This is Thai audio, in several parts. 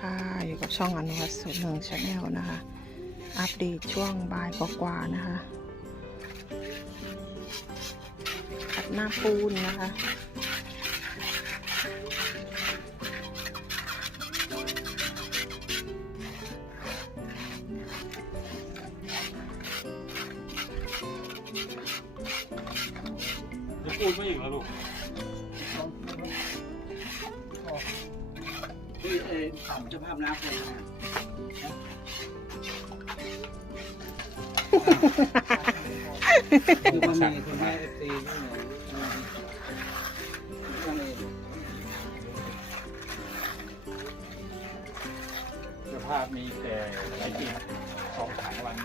ค่ะ อยู่กับช่องอนุวัตสุดหนึ่งชาแนลนะคะ อัปเดตช่วงบ่ายกว่าๆนะคะขัดหน้าปูนนะคะจะพูดไม่อีกแล้วลูก ที่เออถามเจ้าภาพน้ำเลยนะคือมันมีคุณแม่เอฟซีที่ไหนนั่นเองสภาพมีแต่ไอจีสองถังวัน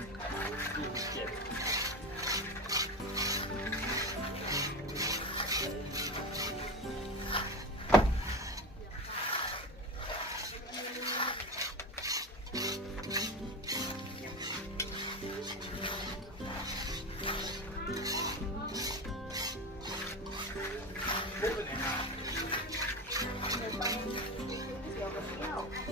ที่เจ็ด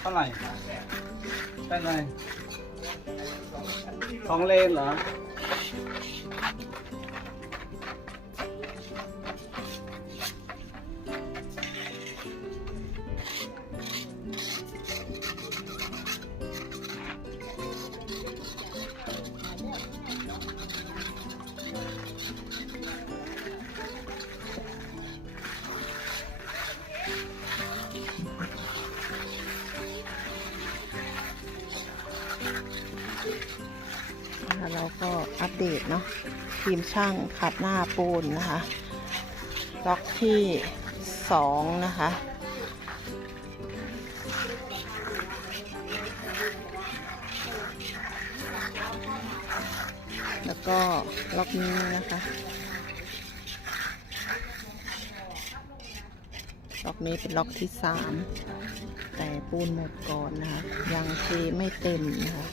เท่าไหร่ได้ไหมสองเลนเหรอ เราก็อัปเดตเนาะทีมช่างขัดหน้าปูนนะคะล็อกที่สองนะคะแล้วก็ล็อกนี้นะคะล็อกนี้เป็นล็อกที่สามแต่ปูนหมดก่อนนะคะ ยังเทไม่เต็มนะคะ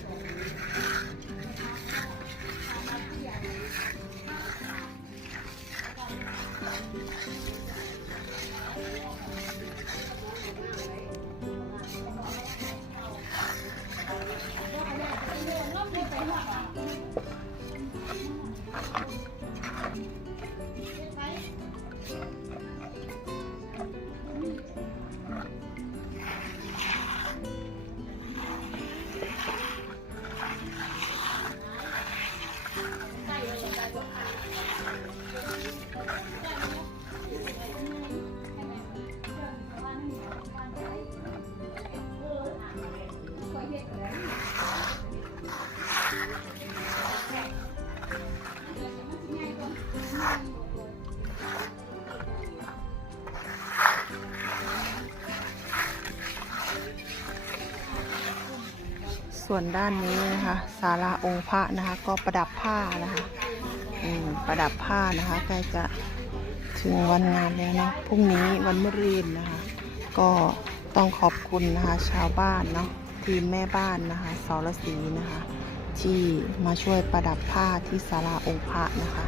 Vai. ส่วนด้านนี้นะคะศาลาองค์พระนะคะ ก็ประดับผ้านะคะประดับผ้านะคะใกล้จะถึงวันงานแล้วเนาะพรุ่งนี้วันมะรืนนะคะ ก็ต้องขอบคุณนะคะชาวบ้านเนาะทีมแม่บ้านนะคะสรศรีนะคะ ที่มาช่วยประดับผ้าที่ศาลาองค์พระนะคะ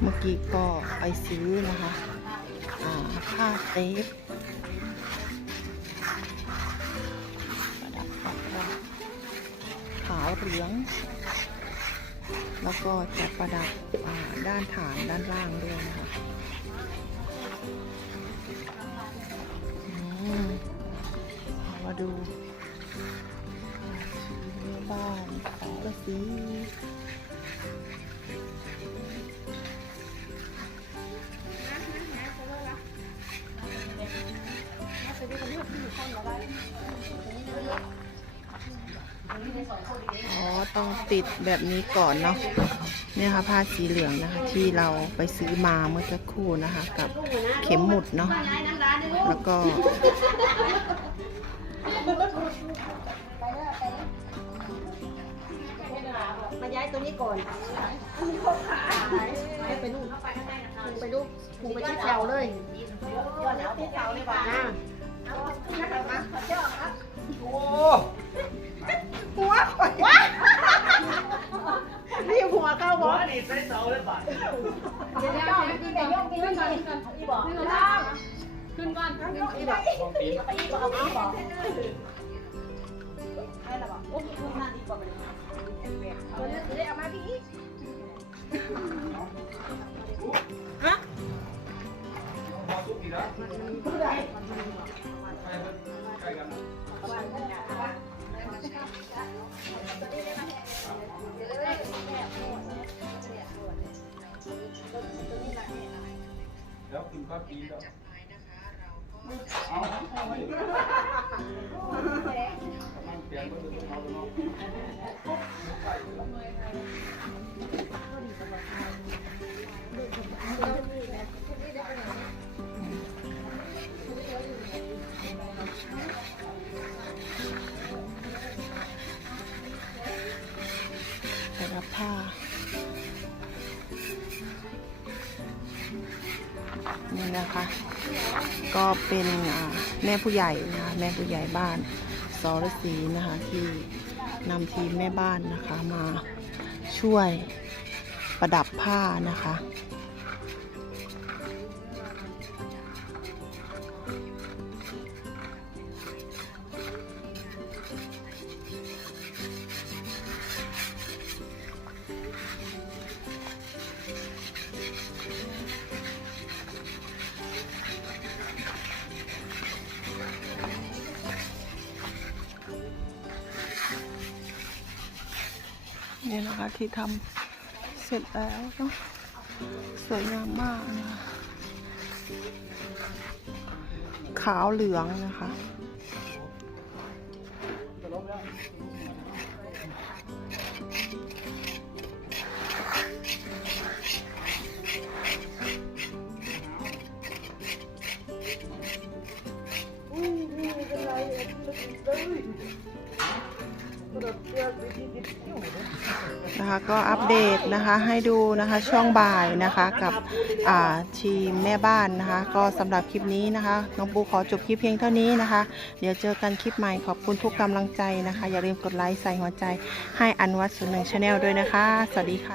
เมื่อกี้ก็ไปซื้อนะคะผ้าเทปประดับรอบขาวเหลือง แล้วก็จะประดับด้านฐานด้านล่างด้วยนะคะมาดูชีวิตบ้านสองรสี ต้องติดแบบนี้ก่อนเนาะเนี่ยค่ะผ้าสีเหลืองนะคะที่เราไปซื้อมาเมื่อสักครู่นะคะ กับเข็มหมุดเนาะแล้วก็ มาย้ายตัวนี้ก่อนให้ไปลูกผูกไปลูกผูกไปที่แถวเลยอ่าโอ้ นี่หัวเข้าบอกนี่ใส่เสาเลยป่ะเดี๋ยวเดี๋ยวเดี๋ยวขึ้นก่อนขึ้นก่อนอีบอกขึ้นก่อนขึ้นก่อนอีบอกต้องปีนอีบอกอาอีบอกให้ละบอกโอ้ยคุณน่าดีกว่าไปเลยเอาเลยเอาเลยเอามาพี่พอสุกอีกแล้วใกล้ใกล้กันนะ แล้วคุณก็ปีนแล้วเอาเอาไปมันเปลี่ยนก็จะเอาไปเนาะ นะคะ ก็เป็นแม่ผู้ใหญ่นะคะแม่ผู้ใหญ่บ้านสรศรีนะคะที่นำทีมแม่บ้านนะคะมาช่วยประดับผ้านะคะ นี่นะคะที่ทำเสร็จแล้วเนาะสวยงามมากนะคะขาวเหลืองนะคะ นะคะก็อัปเดตนะคะให้ดูนะคะช่วงบ่ายนะคะกับทีมแม่บ้านนะคะ ก็สำหรับคลิปนี้นะคะน้องปูขอจบคลิปเพียงเท่านี้นะคะ เดี๋ยวเจอกันคลิปใหม่ขอบคุณทุกกำลังใจนะคะ อย่าลืมกดไลค์ใส่หัวใจให้อันวัดสุนหนึ่งชาแนลด้วยนะคะ สวัสดีค่ะ